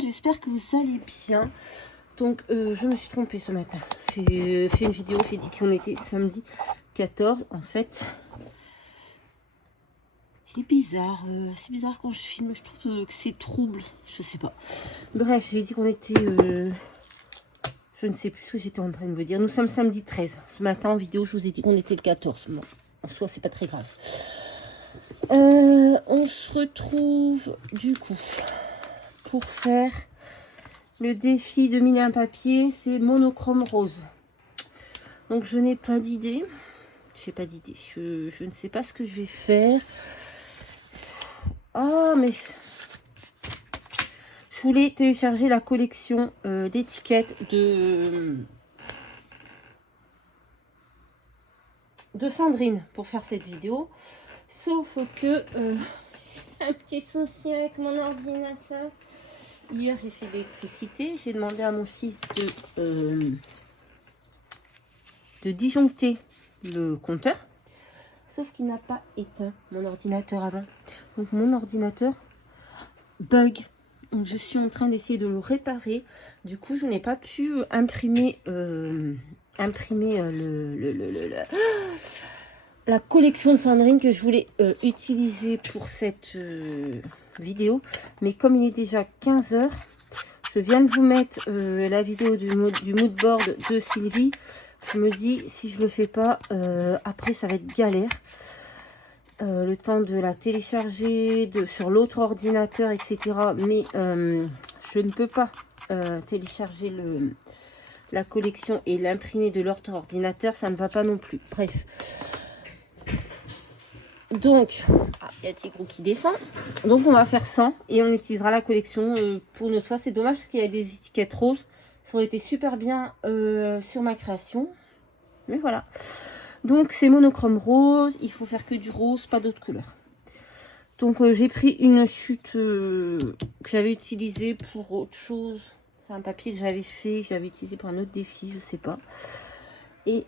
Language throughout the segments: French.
monde, j'espère que vous allez bien. Donc je me suis trompée ce matin. J'ai fait une vidéo, j'ai dit qu'on était samedi 14. En fait, c'est bizarre quand je filme, je trouve que c'est trouble, je sais pas. Bref, j'ai dit qu'on était... je ne sais plus ce que j'étais en train de vous dire. Nous sommes samedi 13. Ce matin en vidéo, je vous ai dit qu'on était le 14. Bon, en soi, c'est pas très grave. On se retrouve du coup pour faire le défi de miner un papier. C'est monochrome rose. Donc je n'ai pas d'idée. Je ne sais pas ce que je vais faire. Ah, mais je voulais télécharger la collection d'étiquettes de Sandrine pour faire cette vidéo. Sauf que un petit souci avec mon ordinateur. Hier, j'ai fait l'électricité. J'ai demandé à mon fils de disjoncter le compteur. Sauf qu'il n'a pas éteint mon ordinateur avant. Donc mon ordinateur bug. Donc je suis en train d'essayer de le réparer. Du coup, je n'ai pas pu imprimer, la collection de Sandrine que je voulais utiliser pour cette vidéo. Mais comme il est déjà 15 h, je viens de vous mettre la vidéo du mood board de Sylvie. Je me dis, si je le fais pas, après ça va être galère. Le temps de la télécharger sur l'autre ordinateur, etc. Mais je ne peux pas télécharger la collection et l'imprimer de l'autre ordinateur. Ça ne va pas non plus. Bref. Donc, il y a Tigrou qui descend. Donc, on va faire 100 et on utilisera la collection pour une autre fois. C'est dommage parce qu'il y a des étiquettes roses. Ça aurait été super bien sur ma création. Mais voilà. Donc, c'est monochrome rose. Il faut faire que du rose, pas d'autres couleurs. Donc, j'ai pris une chute que j'avais utilisée pour autre chose. C'est un papier que j'avais fait, que j'avais utilisé pour un autre défi, je sais pas. Et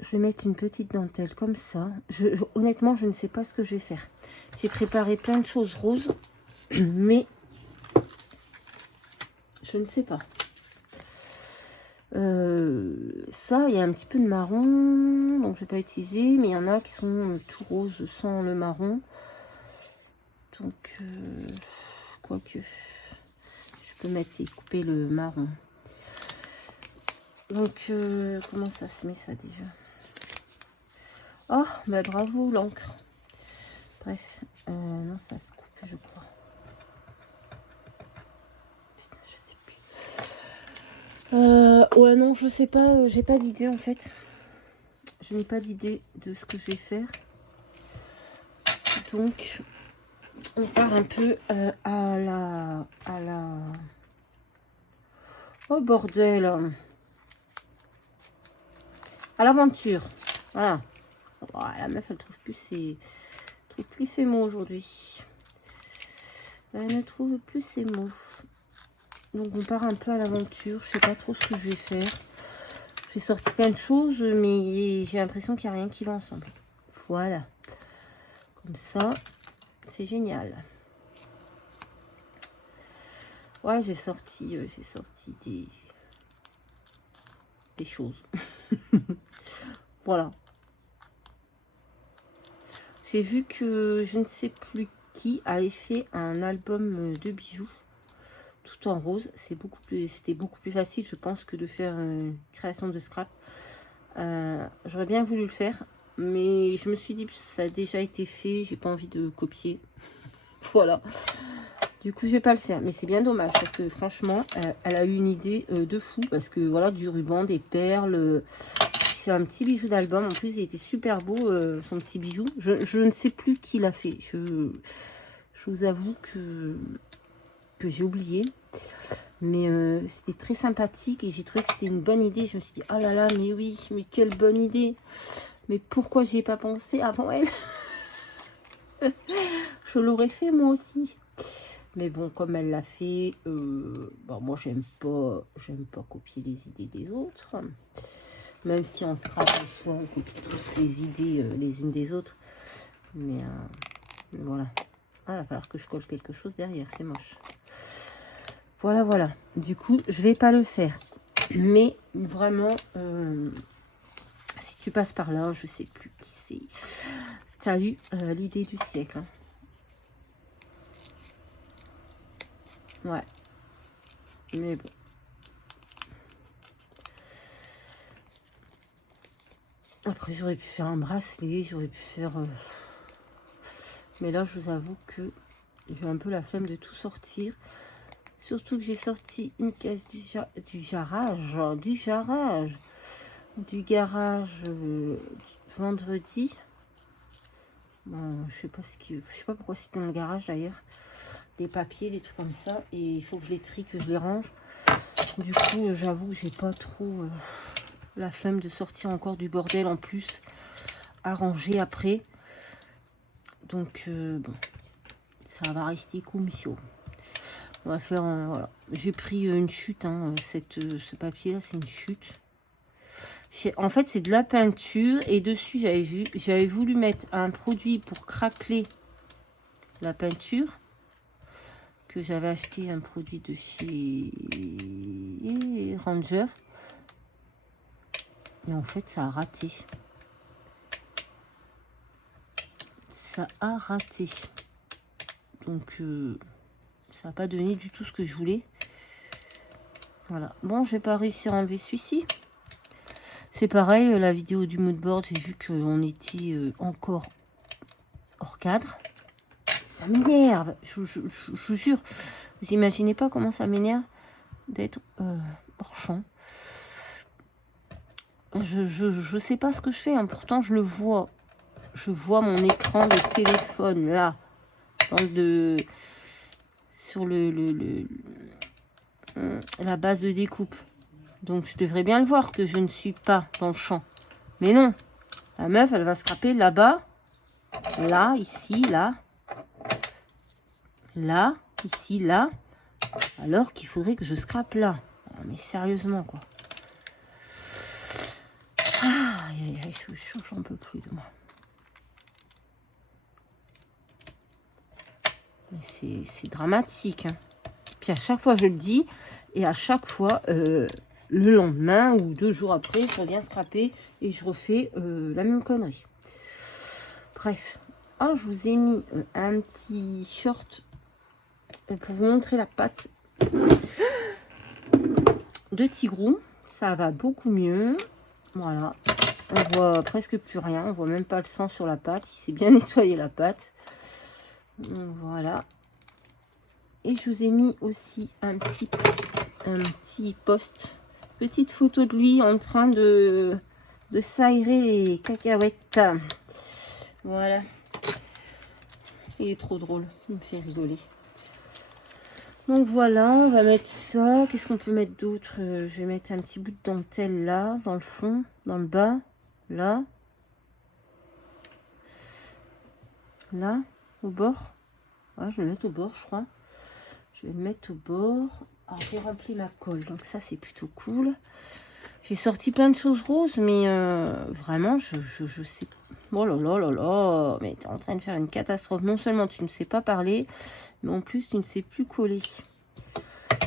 je vais mettre une petite dentelle comme ça. Honnêtement, je ne sais pas ce que je vais faire. J'ai préparé plein de choses roses, mais je ne sais pas. Ça, il y a un petit peu de marron, donc je vais pas utiliser, mais il y en a qui sont tout roses sans le marron. Donc, quoique, je peux mettre et couper le marron. Donc, comment ça se met ça déjà? Oh, bah bravo l'encre. Bref, non, ça se coupe, je crois. Putain, je sais plus. Ouais, non, je sais pas, j'ai pas d'idée en fait. Je n'ai pas d'idée de ce que je vais faire. Donc, on part un peu à la... Oh bordel! À l'aventure. Voilà. Oh, la meuf, elle trouve plus ses mots aujourd'hui. Elle ne trouve plus ses mots. Donc on part un peu à l'aventure. Je sais pas trop ce que je vais faire. J'ai sorti plein de choses, mais j'ai l'impression qu'il n'y a rien qui va ensemble. Voilà. Comme ça, c'est génial. Ouais, j'ai sorti des choses. Voilà. J'ai vu que je ne sais plus qui avait fait un album de bijoux tout en rose. C'était beaucoup plus facile, je pense, que de faire une création de scrap. J'aurais bien voulu le faire, mais je me suis dit que ça a déjà été fait, j'ai pas envie de copier. Voilà. Du coup, je vais pas le faire, mais c'est bien dommage parce que franchement, elle a eu une idée de fou parce que voilà, du ruban, des perles. C'est un petit bijou d'album. En plus, il était super beau, son petit bijou. Je ne sais plus qui l'a fait. Je vous avoue que j'ai oublié. Mais c'était très sympathique et j'ai trouvé que c'était une bonne idée. Je me suis dit, oh là là, mais oui, mais quelle bonne idée. Mais pourquoi j'y ai pas pensé avant elle? Je l'aurais fait moi aussi. Mais bon, comme elle l'a fait, bon, moi j'aime pas copier les idées des autres. Même si on se rappelle soit on copie tous les idées les unes des autres. Mais voilà. Ah, il va falloir que je colle quelque chose derrière, c'est moche. Voilà, voilà. Du coup, je vais pas le faire. Mais vraiment, si tu passes par là, je sais plus qui c'est. Tu as eu l'idée du siècle. Hein. Ouais. Mais bon. Après, j'aurais pu faire un bracelet, j'aurais pu faire... Mais là, je vous avoue que j'ai un peu la flemme de tout sortir. Surtout que j'ai sorti une caisse du garage vendredi. Bon, je sais pas pourquoi c'était dans le garage d'ailleurs. Des papiers, des trucs comme ça. Et il faut que je les trie, que je les range. Du coup, j'avoue que j'ai pas trop la flemme de sortir encore du bordel en plus à ranger après. Donc, bon, ça va rester comme ça. On va faire un... Voilà. J'ai pris une chute, hein, ce papier-là, c'est une chute. En fait, c'est de la peinture. Et dessus, j'avais voulu mettre un produit pour craqueler la peinture. Que j'avais acheté un produit de chez Ranger. Et en fait, ça a raté. Ça a raté. Donc, ça n'a pas donné du tout ce que je voulais. Voilà. Bon, je vais pas réussir à enlever celui-ci. C'est pareil, la vidéo du moodboard, j'ai vu qu'on était encore hors cadre. Ça m'énerve. Je vous jure. Vous imaginez pas comment ça m'énerve d'être hors champ. Je sais pas ce que je fais. Hein. Pourtant, je le vois. Je vois mon écran de téléphone là. Sur la base de découpe. Donc, je devrais bien le voir que je ne suis pas dans le champ. Mais non. La meuf, elle va scraper là-bas. Là, ici, là. Là, ici, là. Alors qu'il faudrait que je scrape là. Non, mais sérieusement, quoi. Ah, je suis j'en peux plus de moi. C'est dramatique. Hein. Puis à chaque fois, je le dis. Et à chaque fois, le lendemain ou 2 jours après, je reviens scraper et je refais la même connerie. Bref. Ah, je vous ai mis un petit short pour vous montrer la pâte de Tigrou. Ça va beaucoup mieux. Voilà. On voit presque plus rien. On voit même pas le sang sur la pâte. Il s'est bien nettoyé la pâte. Voilà. Et je vous ai mis aussi un petit post. Petite photo de lui en train de s'aérer les cacahuètes. Voilà. Il est trop drôle. Il me fait rigoler. Donc voilà, on va mettre ça. Qu'est-ce qu'on peut mettre d'autre? Je vais mettre un petit bout de dentelle là, dans le fond, dans le bas. Là. Là, au bord. Ouais, je vais le mettre au bord, je crois. Je vais le mettre au bord. Ah, j'ai rempli ma colle, donc ça, c'est plutôt cool. J'ai sorti plein de choses roses, mais vraiment, je sais... Oh là là là là. Mais tu es en train de faire une catastrophe. Non seulement tu ne sais pas parler, mais en plus, tu ne sais plus coller.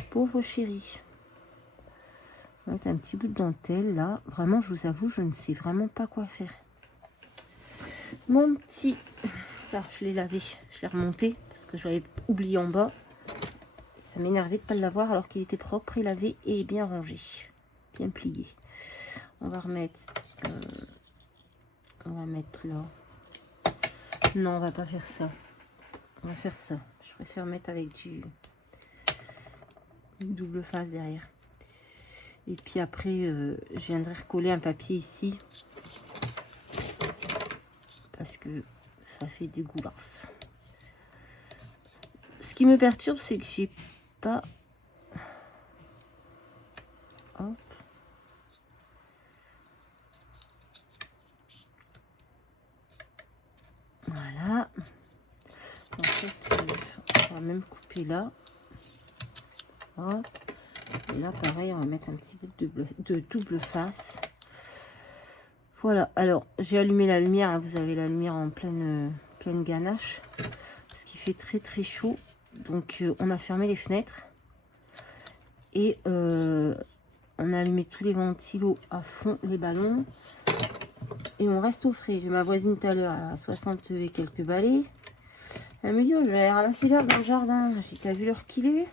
Pauvre chérie. On va mettre un petit bout de dentelle, là. Vraiment, je vous avoue, je ne sais vraiment pas quoi faire. Mon petit... Ça, je l'ai lavé. Je l'ai remonté, parce que je l'avais oublié en bas. Ça m'énervait de ne pas l'avoir, alors qu'il était propre et lavé et bien rangé. Bien plié. On va remettre... on va mettre là. Non, on va pas faire ça. On va faire ça. Je préfère mettre avec une double face derrière. Et puis après, je viendrai recoller un papier ici. Parce que ça fait dégueulasse. Ce qui me perturbe, c'est que j'ai pas... Hop. Voilà. En fait, on va même couper là. Hop. Et là, pareil, on va mettre un petit peu de double face. Voilà. Alors, j'ai allumé la lumière. Hein, vous avez la lumière en pleine ganache. parce qu'il fait très très chaud. Donc on a fermé les fenêtres et on a allumé tous les ventilos à fond, les ballons, et on reste au frais. J'ai ma voisine tout à l'heure à 60 et quelques balais. Elle me dit, oh, je vais aller ramasser l'herbe dans le jardin. J'ai dit, t'as vu l'heure qu'il est?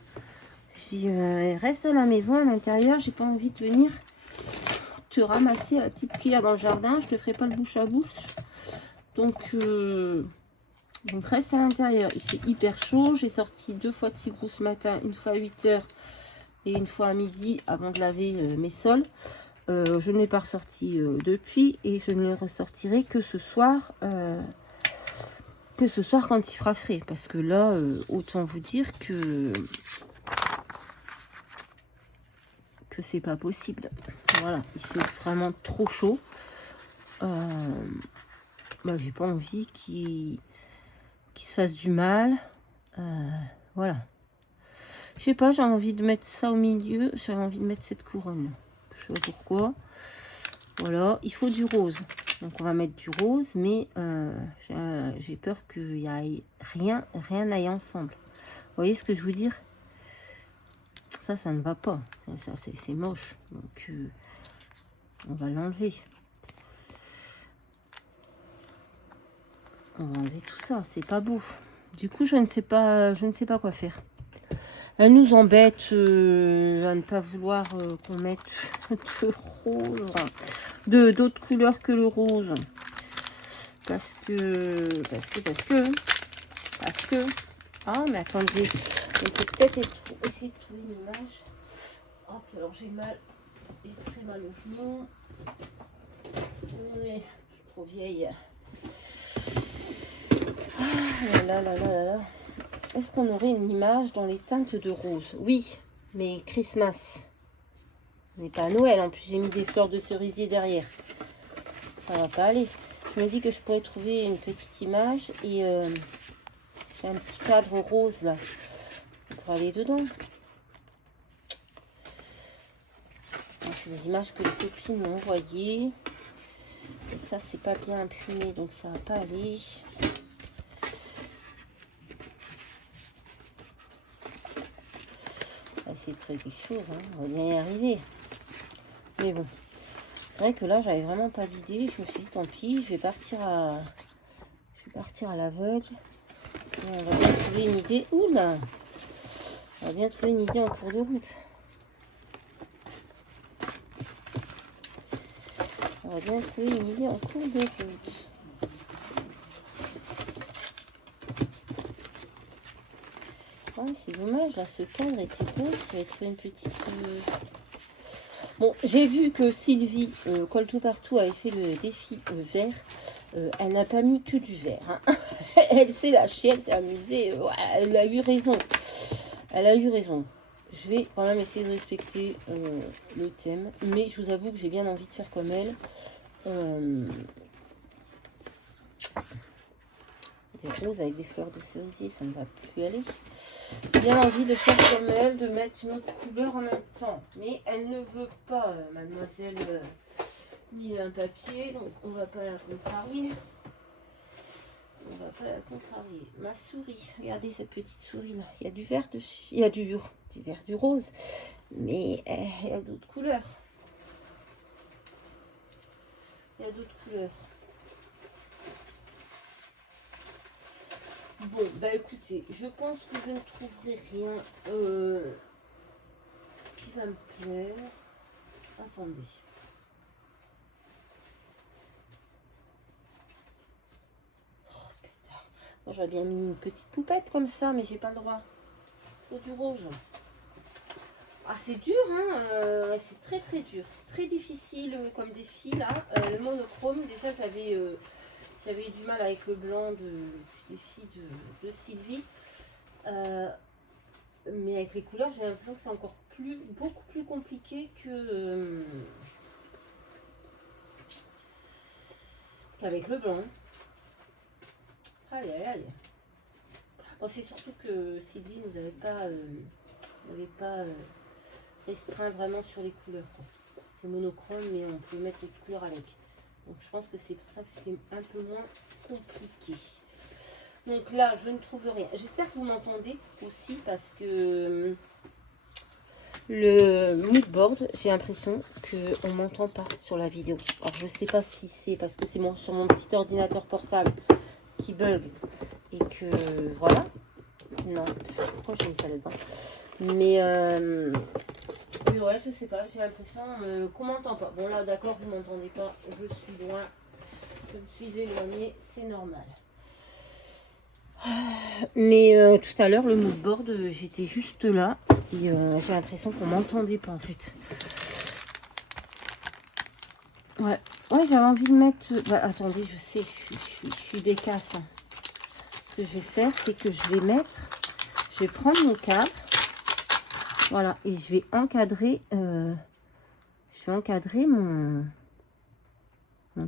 Je dis, reste à la maison, à l'intérieur, j'ai pas envie de venir te ramasser la petite cuillère dans le jardin, je te ferai pas le bouche à bouche. Donc reste à l'intérieur. Il fait hyper chaud. J'ai sorti 2 fois de Tigrou ce matin, une fois à 8 h et une fois à midi avant de laver mes sols. Je ne l'ai pas ressorti depuis et je ne les ressortirai que ce soir quand il fera frais. Parce que là, autant vous dire que c'est pas possible. Voilà, il fait vraiment trop chaud. Bah, j'ai pas envie qu'il se fasse du mal. Voilà. Je sais pas, j'ai envie de mettre ça au milieu. J'avais envie de mettre cette couronne. Je sais pas pourquoi. Voilà, il faut du rose. Donc on va mettre du rose, mais j'ai peur qu'il y ait rien n'aille ensemble. Vous voyez ce que je veux dire? Ça ne va pas. Ça, c'est moche. Donc on va l'enlever. On va enlever tout ça. C'est pas beau. Du coup, je ne sais pas quoi faire. Elle nous embête à ne pas vouloir qu'on mette de rose, d'autres couleurs que le rose. Parce que. Ah, mais attendez, on peut peut-être essayer de trouver une image. Hop, alors j'ai très mal au genou. Mais, je suis trop vieille. Ah là là là là là. Est-ce qu'on aurait une image dans les teintes de rose? Oui, mais Christmas. On n'est pas à Noël. En plus, j'ai mis des fleurs de cerisier derrière. Ça va pas aller. Je me dis que je pourrais trouver une petite image et j'ai un petit cadre rose là pour aller dedans. C'est des images que les copines m'ont envoyées. Et ça, c'est pas bien imprimé, donc ça va pas aller. On va essayer de trouver quelque chose, hein. On va bien y arriver. Mais bon, c'est vrai que là, j'avais vraiment pas d'idée. Je me suis dit, tant pis, je vais partir à l'aveugle. On va bien trouver une idée. Oula! On va bien trouver une idée en cours de route. On va bien trouver une idée en cours de route. Ouais, c'est dommage, là, ce cadre était beau. Je vais trouver une petite... Bon, j'ai vu que Sylvie, Colle tout partout, avait fait le défi vert. Elle n'a pas mis que du vert. Hein. Elle s'est lâchée, elle s'est amusée. Elle a eu raison. Elle a eu raison. Je vais quand même essayer de respecter le thème. Mais je vous avoue que j'ai bien envie de faire comme elle. Des roses avec des fleurs de cerisier, ça ne va plus aller. J'ai bien envie de faire comme elle, de mettre une autre couleur en même temps. Mais elle ne veut pas, mademoiselle, ni un papier, donc on va pas la contrarier. On va pas la contrarier. Ma souris, regardez cette petite souris là. Il y a du vert dessus. Il y a du vert, du rose. Mais il y a d'autres couleurs. Il y a d'autres couleurs. Bon, bah écoutez, je pense que je ne trouverai rien qui va me plaire. Attendez. Oh pétard. Moi j'aurais bien mis une petite poupette comme ça, mais j'ai pas le droit. Il faut du rose. Ah c'est dur, hein, c'est très très dur. Très difficile comme défi là. Le monochrome, déjà j'avais eu du mal avec le blanc des filles de Sylvie. Mais avec les couleurs, j'ai l'impression que c'est encore beaucoup plus compliqué qu'avec le blanc. Aïe aïe aïe. Bon, c'est surtout que Sylvie nous avait pas restreint vraiment sur les couleurs. C'est monochrome, mais on peut mettre les couleurs avec. Donc je pense que c'est pour ça que c'était un peu moins compliqué. Donc là, je ne trouve rien. J'espère que vous m'entendez aussi parce que le mood board, j'ai l'impression qu'on ne m'entend pas sur la vidéo. Alors, je ne sais pas si c'est parce que c'est sur mon petit ordinateur portable qui bug et que voilà. Non, pourquoi j'ai mis ça là-dedans? Mais ouais, je sais pas, j'ai l'impression qu'on m'entend pas. Bon là, d'accord, vous m'entendez pas, je suis loin, je me suis éloignée, c'est normal. Mais tout à l'heure, le mood board, j'étais juste là et j'ai l'impression qu'on m'entendait pas en fait. Ouais, ouais, j'avais envie de mettre. Bah, attendez, je sais, je suis bécasse. Hein. Ce que je vais faire, c'est que je vais prendre mon cadre, voilà, et je vais encadrer mon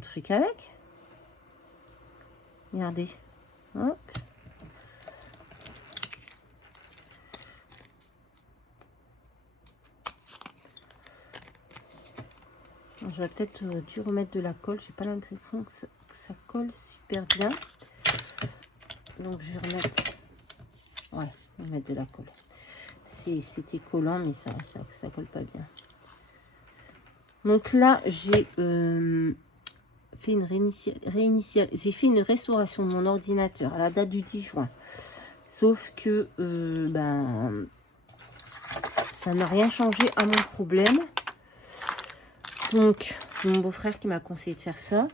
truc avec. Regardez, hop. J'aurais peut-être dû remettre de la colle. J'ai pas l'impression que ça colle super bien. Donc je vais remettre. Ouais, on va mettre de la colle. C'était collant, mais ça colle pas bien. Donc là, j'ai fait j'ai fait une restauration de mon ordinateur à la date du 10 juin. Sauf que ben ça n'a rien changé à mon problème. Donc, c'est mon beau-frère qui m'a conseillé de faire ça.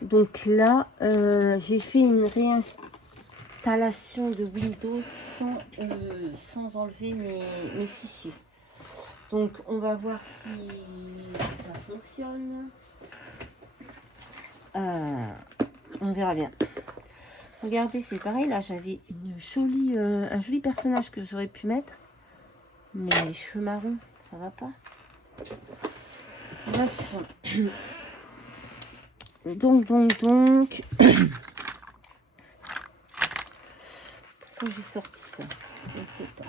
Donc là, j'ai fait une réinstallation de Windows sans enlever mes fichiers. Donc, on va voir si ça fonctionne. On verra bien. Regardez, c'est pareil. Là, j'avais un joli personnage que j'aurais pu mettre. Mais les cheveux marrons, ça va pas. Bref. Donc. Pourquoi j'ai sorti ça? Je ne sais pas.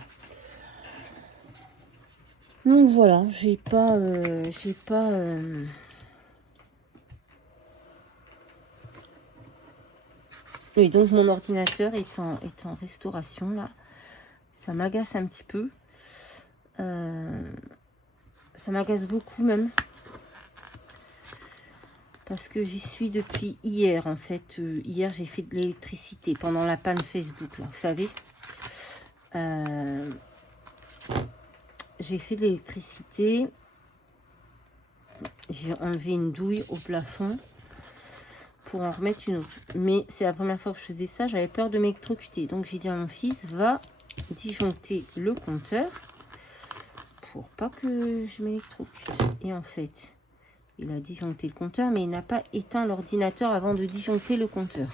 Donc voilà, j'ai pas. Oui, donc mon ordinateur est en restauration là. Ça m'agace un petit peu. Ça m'agace beaucoup même. Parce que j'y suis depuis hier en fait. Hier j'ai fait de l'électricité pendant la panne Facebook là, vous savez. J'ai fait de l'électricité. J'ai enlevé une douille au plafond pour en remettre une autre. Mais c'est la première fois que je faisais ça. J'avais peur de m'électrocuter. Donc j'ai dit à mon fils, va disjoncter le compteur pour pas que je m'électrocute. Et en fait, il a disjoncté le compteur, mais il n'a pas éteint l'ordinateur avant de disjoncter le compteur.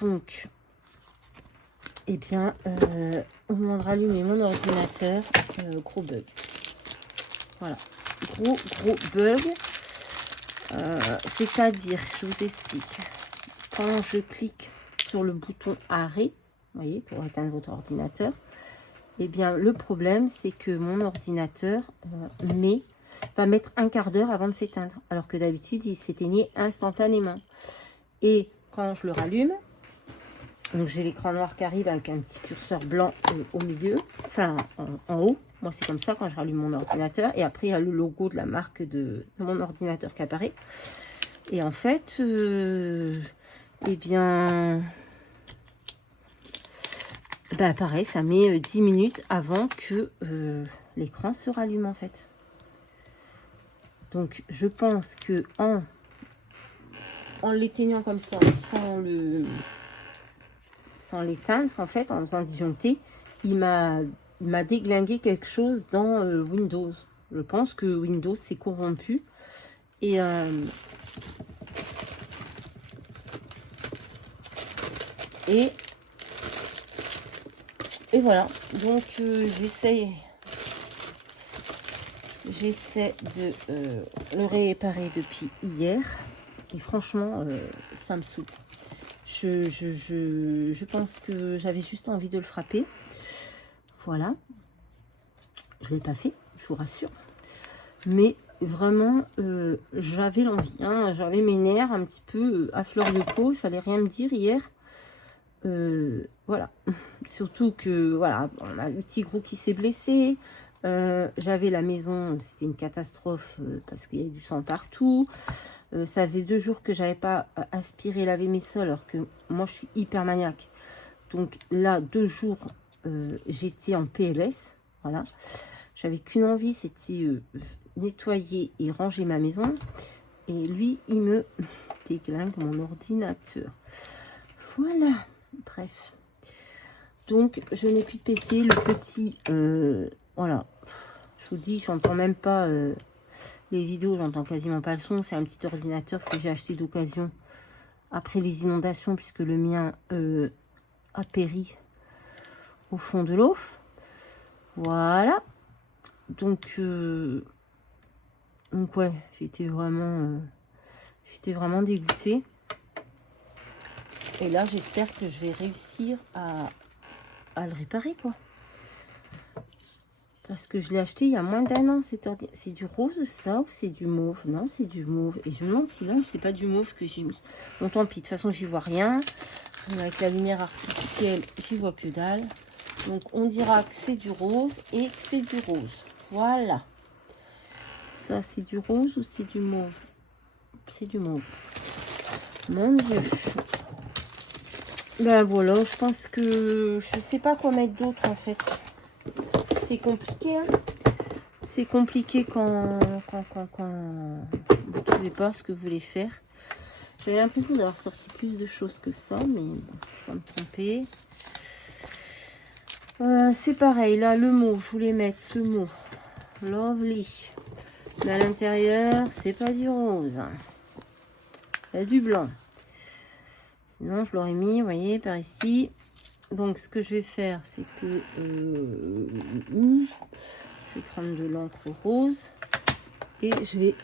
Donc, eh bien, au moment de rallumer mon ordinateur, gros bug. Voilà, gros bug. C'est-à-dire, je vous explique. Quand je clique sur le bouton arrêt, vous voyez, pour éteindre votre ordinateur, eh bien, le problème, c'est que mon ordinateur va mettre un quart d'heure avant de s'éteindre. Alors que d'habitude, il s'éteignait instantanément. Et quand je le rallume, donc j'ai l'écran noir qui arrive avec un petit curseur blanc au milieu, enfin en haut. Moi, c'est comme ça quand je rallume mon ordinateur. Et après, il y a le logo de la marque de mon ordinateur qui apparaît. Et en fait, eh bien, pareil, ça met 10 minutes avant que l'écran se rallume en fait. Donc, je pense que en l'éteignant comme ça, sans l'éteindre, en fait, en faisant disjoncter, il m'a déglingué quelque chose dans Windows. Je pense que Windows s'est corrompu. Et voilà. Donc, j'essaie de le réparer depuis hier. Et franchement, ça me saoule. Je pense que j'avais juste envie de le frapper. Voilà. Je ne l'ai pas fait, je vous rassure. Mais vraiment, j'avais l'envie. Hein, j'avais mes nerfs un petit peu à fleur de peau. Il fallait rien me dire hier. Voilà. Surtout que, voilà, on a le petit gros qui s'est blessé. J'avais la maison, c'était une catastrophe parce qu'il y avait du sang partout. Ça faisait 2 jours que j'avais pas aspiré, lavé mes sols, alors que moi je suis hyper maniaque. Donc là, 2 jours, j'étais en PLS. Voilà. J'avais qu'une envie, c'était nettoyer et ranger ma maison. Et lui, il me déglingue mon ordinateur. Voilà. Bref. Donc, je n'ai plus de PC. Le petit, voilà. Je vous dis, j'entends même pas les vidéos, j'entends quasiment pas le son. C'est un petit ordinateur que j'ai acheté d'occasion après les inondations, puisque le mien a péri au fond de l'eau. Voilà. Donc ouais, j'étais vraiment dégoûtée. Et là, j'espère que je vais réussir à le réparer, quoi. Parce que je l'ai acheté il y a moins d'1 an. C'est du rose, ça, ou c'est du mauve? Non, c'est du mauve. Et je me demande si là, c'est pas du mauve que j'ai mis. Bon, tant pis. De toute façon, j'y vois rien. Avec la lumière artificielle, j'y vois que dalle. Donc, on dira que c'est du rose et que c'est du rose. Voilà. Ça, c'est du rose ou c'est du mauve? C'est du mauve. Mon Dieu. Ben voilà, je pense que je sais pas quoi mettre d'autre en fait. C'est compliqué. Hein, c'est compliqué quand vous ne trouvez pas ce que vous voulez faire. J'avais l'impression d'avoir sorti plus de choses que ça, mais bon, je vais me tromper. C'est pareil, là, le mot, je voulais mettre ce mot. Lovely. Mais à l'intérieur, c'est pas du rose. Il y a du blanc. Sinon, je l'aurais mis, vous voyez, par ici. Donc, ce que je vais faire, c'est que je vais prendre de l'encre rose et je vais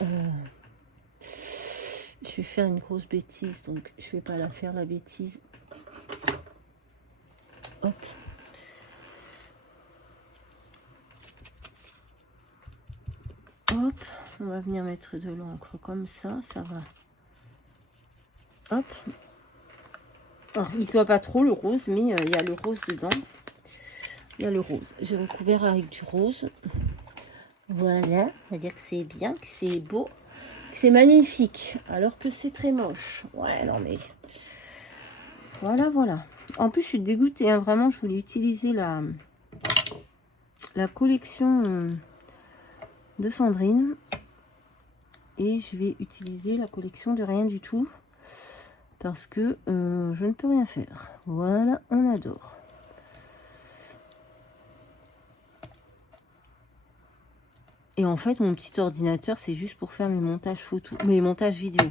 faire une grosse bêtise. Donc, je vais pas la faire, la bêtise. Hop. Hop. On va venir mettre de l'encre comme ça. Ça va. Hop. Alors, il ne soit pas trop le rose, mais il y a le rose dedans. Il y a le rose. J'ai recouvert avec du rose. Voilà. On va dire que c'est bien, que c'est beau, que c'est magnifique. Alors que c'est très moche. Ouais, non mais... Voilà, voilà. En plus, je suis dégoûtée. Hein, vraiment, je voulais utiliser la collection de Sandrine. Et je vais utiliser la collection de rien du tout. Parce que je ne peux rien faire. Voilà, on adore. Et en fait, mon petit ordinateur, c'est juste pour faire mes montages photos, mes montages vidéo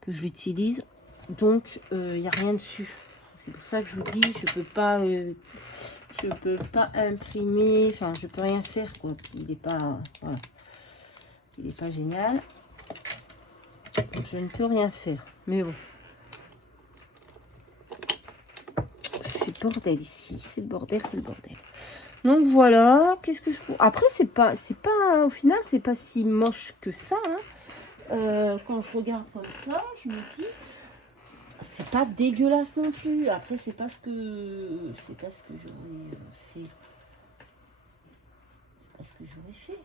que je l'utilise. Donc, il n'y a rien dessus. C'est pour ça que je vous dis, je peux pas imprimer. Enfin, je peux rien faire, quoi. Il n'est pas, voilà. Il n'est pas génial. Je ne peux rien faire. Mais bon. C'est le bordel ici. C'est le bordel, c'est le bordel. Donc voilà, qu'est-ce que je... Après, c'est pas, au final, c'est pas si moche que ça. Hein. Quand je regarde comme ça, je me dis, c'est pas dégueulasse non plus. Après, c'est pas ce que j'aurais fait. C'est pas ce que j'aurais fait.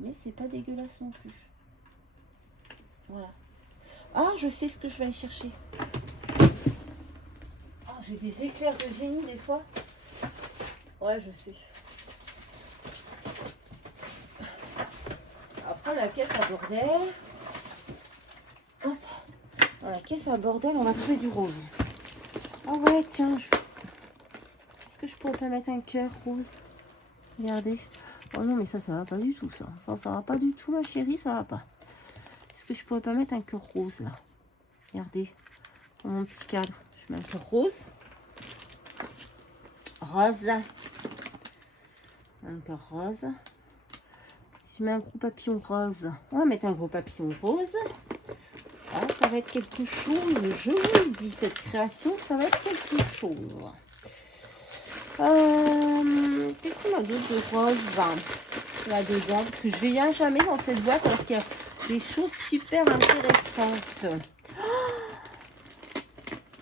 Mais c'est pas dégueulasse non plus. Voilà. Ah, je sais ce que je vais aller chercher. Ah, j'ai des éclairs de génie des fois. Ouais, je sais. Après, la caisse à bordel. Hop. Dans la caisse à bordel, on va trouver du rose. Ah ouais, tiens. Est-ce que je pourrais pas mettre un cœur rose? Regardez. Oh non, mais ça va pas du tout, ça. Ça va pas du tout, ma chérie, ça va pas. Est-ce que je pourrais pas mettre un cœur rose, là? Regardez. Dans mon petit cadre. Je mets un cœur rose. Rose. Un cœur rose. Si je mets un gros papillon rose, on va mettre un gros papillon rose. Ah, ça va être quelque chose, je vous le dis, cette création, ça va être quelque chose. Qu'est-ce qu'on a d'autre de rose? là-dedans. Parce que je ne viens jamais dans cette boîte alors qu'il y a des choses super intéressantes.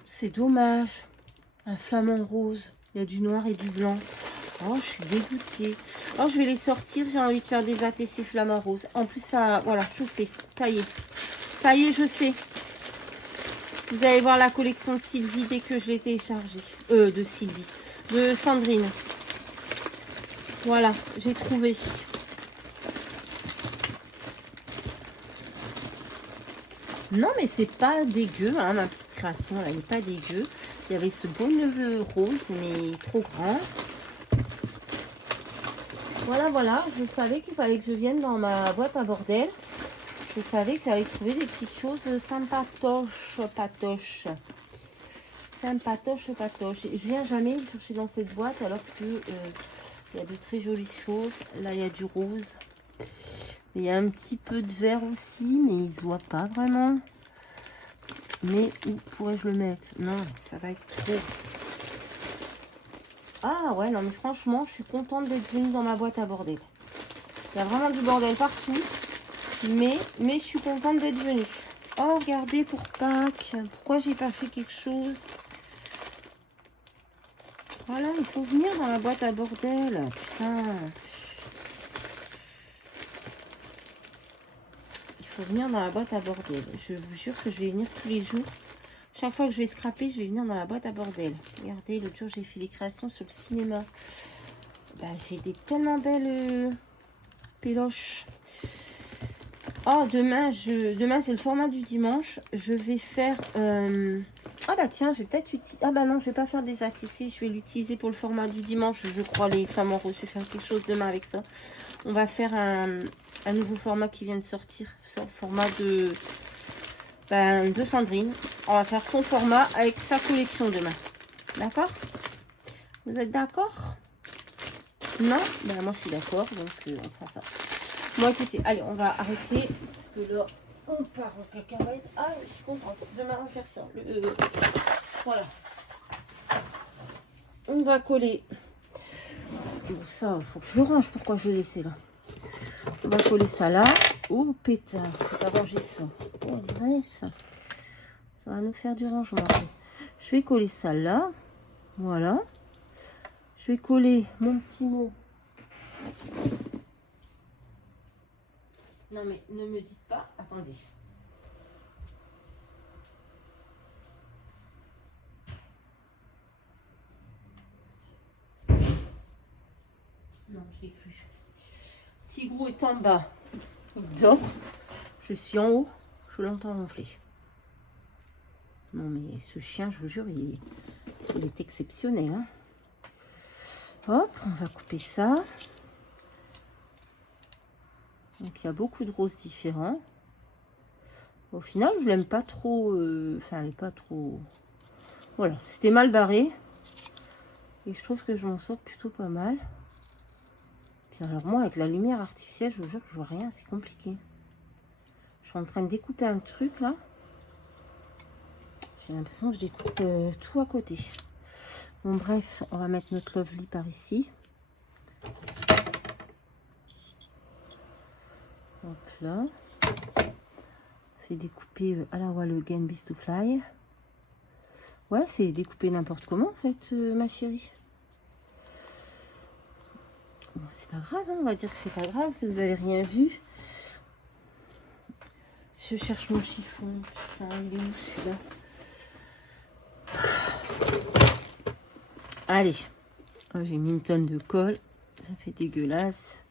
C'est dommage. Un flamant rose. Il y a du noir et du blanc. Oh, je suis dégoûtée. Oh, je vais les sortir. J'ai envie de faire des ATC flamant rose. En plus, ça... Voilà, je sais. Ça y est. Ça y est, je sais. Vous allez voir la collection de Sylvie dès que je l'ai téléchargée. De Sylvie. De Sandrine. Voilà, j'ai trouvé. Non, mais c'est pas dégueu, hein, ma petite création. Là, elle n'est pas dégueu. Il y avait ce beau neveu rose, mais trop grand. Voilà, voilà. Je savais qu'il fallait que je vienne dans ma boîte à bordel. Je savais que j'allais trouver des petites choses sympatoches, patoches. Sympatoches, patoches. Je viens jamais chercher dans cette boîte alors que il y a de très jolies choses. Là, il y a du rose. Il y a un petit peu de vert aussi, mais il ne se voit pas vraiment. Mais où pourrais-je le mettre? Non, ça va être trop. Ah ouais, non mais franchement, je suis contente d'être venue dans ma boîte à bordel. Il y a vraiment du bordel partout. Mais je suis contente d'être venue. Oh, regardez pour Pâques. Pourquoi j'ai pas fait quelque chose? Voilà, il faut venir dans la boîte à bordel. Putain. Il faut venir dans la boîte à bordel. Je vous jure que je vais venir tous les jours. Chaque fois que je vais scraper, je vais venir dans la boîte à bordel. Regardez, l'autre jour, j'ai fait des créations sur le cinéma. Bah, j'ai des tellement belles péloches. Oh, demain, c'est le format du dimanche. Je vais faire... Ah bah tiens, je vais peut-être utiliser... Ah bah non, je vais pas faire des ATC. Je vais l'utiliser pour le format du dimanche. Je crois les flamants roses. Je vais faire quelque chose demain avec ça. On va faire un nouveau format qui vient de sortir. Format de Sandrine. On va faire son format avec sa collection demain. D'accord? Vous êtes d'accord? Non? Ben moi je suis d'accord. Donc on fera ça. Bon écoutez, allez, on va arrêter. Parce que là, on part en cacahuète. Ah, je comprends. Demain, on va faire ça. Voilà. On va coller. Bon, ça, il faut que je le range. Pourquoi je l'ai laissé là? On va coller ça là. Oh, pétard. Je vais arranger ça. Oh, bref. Ça va nous faire du rangement. Je vais coller ça là. Voilà. Je vais coller mon petit mot. Non, mais ne me dites pas. Attendez. Non, je l'ai plus. Tigrou est en bas. Il dort. Je suis en haut. Je l'entends ronfler. Non, mais ce chien, je vous jure, il est exceptionnel. Hein. Hop, on va couper ça. Donc, il y a beaucoup de roses différents. Au final, je l'aime pas trop. Enfin, elle n'est pas trop... Voilà, c'était mal barré. Et je trouve que je m'en sors plutôt pas mal. Puis alors moi, avec la lumière artificielle, je vous jure que je vois rien, c'est compliqué. Je suis en train de découper un truc, là. J'ai l'impression que je découpe tout à côté. Bon, bref, on va mettre notre Lovely par ici. Hop là. C'est découpé à la Wallogan Beast to Fly. Ouais, c'est découpé n'importe comment, en fait, ma chérie. Bon, c'est pas grave, hein, on va dire que c'est pas grave, que vous avez rien vu. Je cherche mon chiffon. Putain, il est où celui-là? Allez. Oh, j'ai mis une tonne de colle. Ça fait dégueulasse.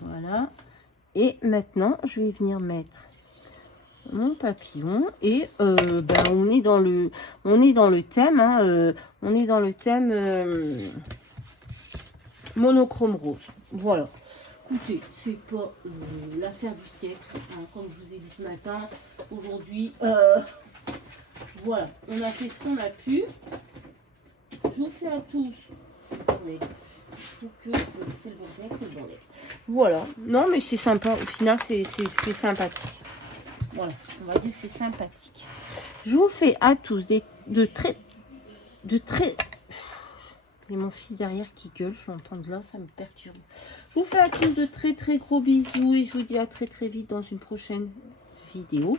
Voilà. Et maintenant, je vais venir mettre mon papillon. Et on est dans le thème. Hein, on est dans le thème monochrome rose. Voilà. Écoutez, c'est pas l'affaire du siècle, hein, comme je vous ai dit ce matin. Aujourd'hui, voilà, on a fait ce qu'on a pu. Je vous fais à tous. C'est le bordel. Il faut que c'est le bordel, c'est le bordel. Voilà. Non, mais c'est sympa. Au final, c'est sympathique. Voilà, on va dire que c'est sympathique. Je vous fais à tous de très Il y a mon fils derrière qui gueule, je l'entends de là, ça me perturbe. Je vous fais à tous de très très gros bisous et je vous dis à très très vite dans une prochaine vidéo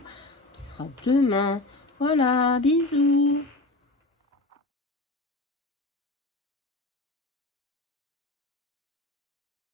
qui sera demain. Voilà, bisous.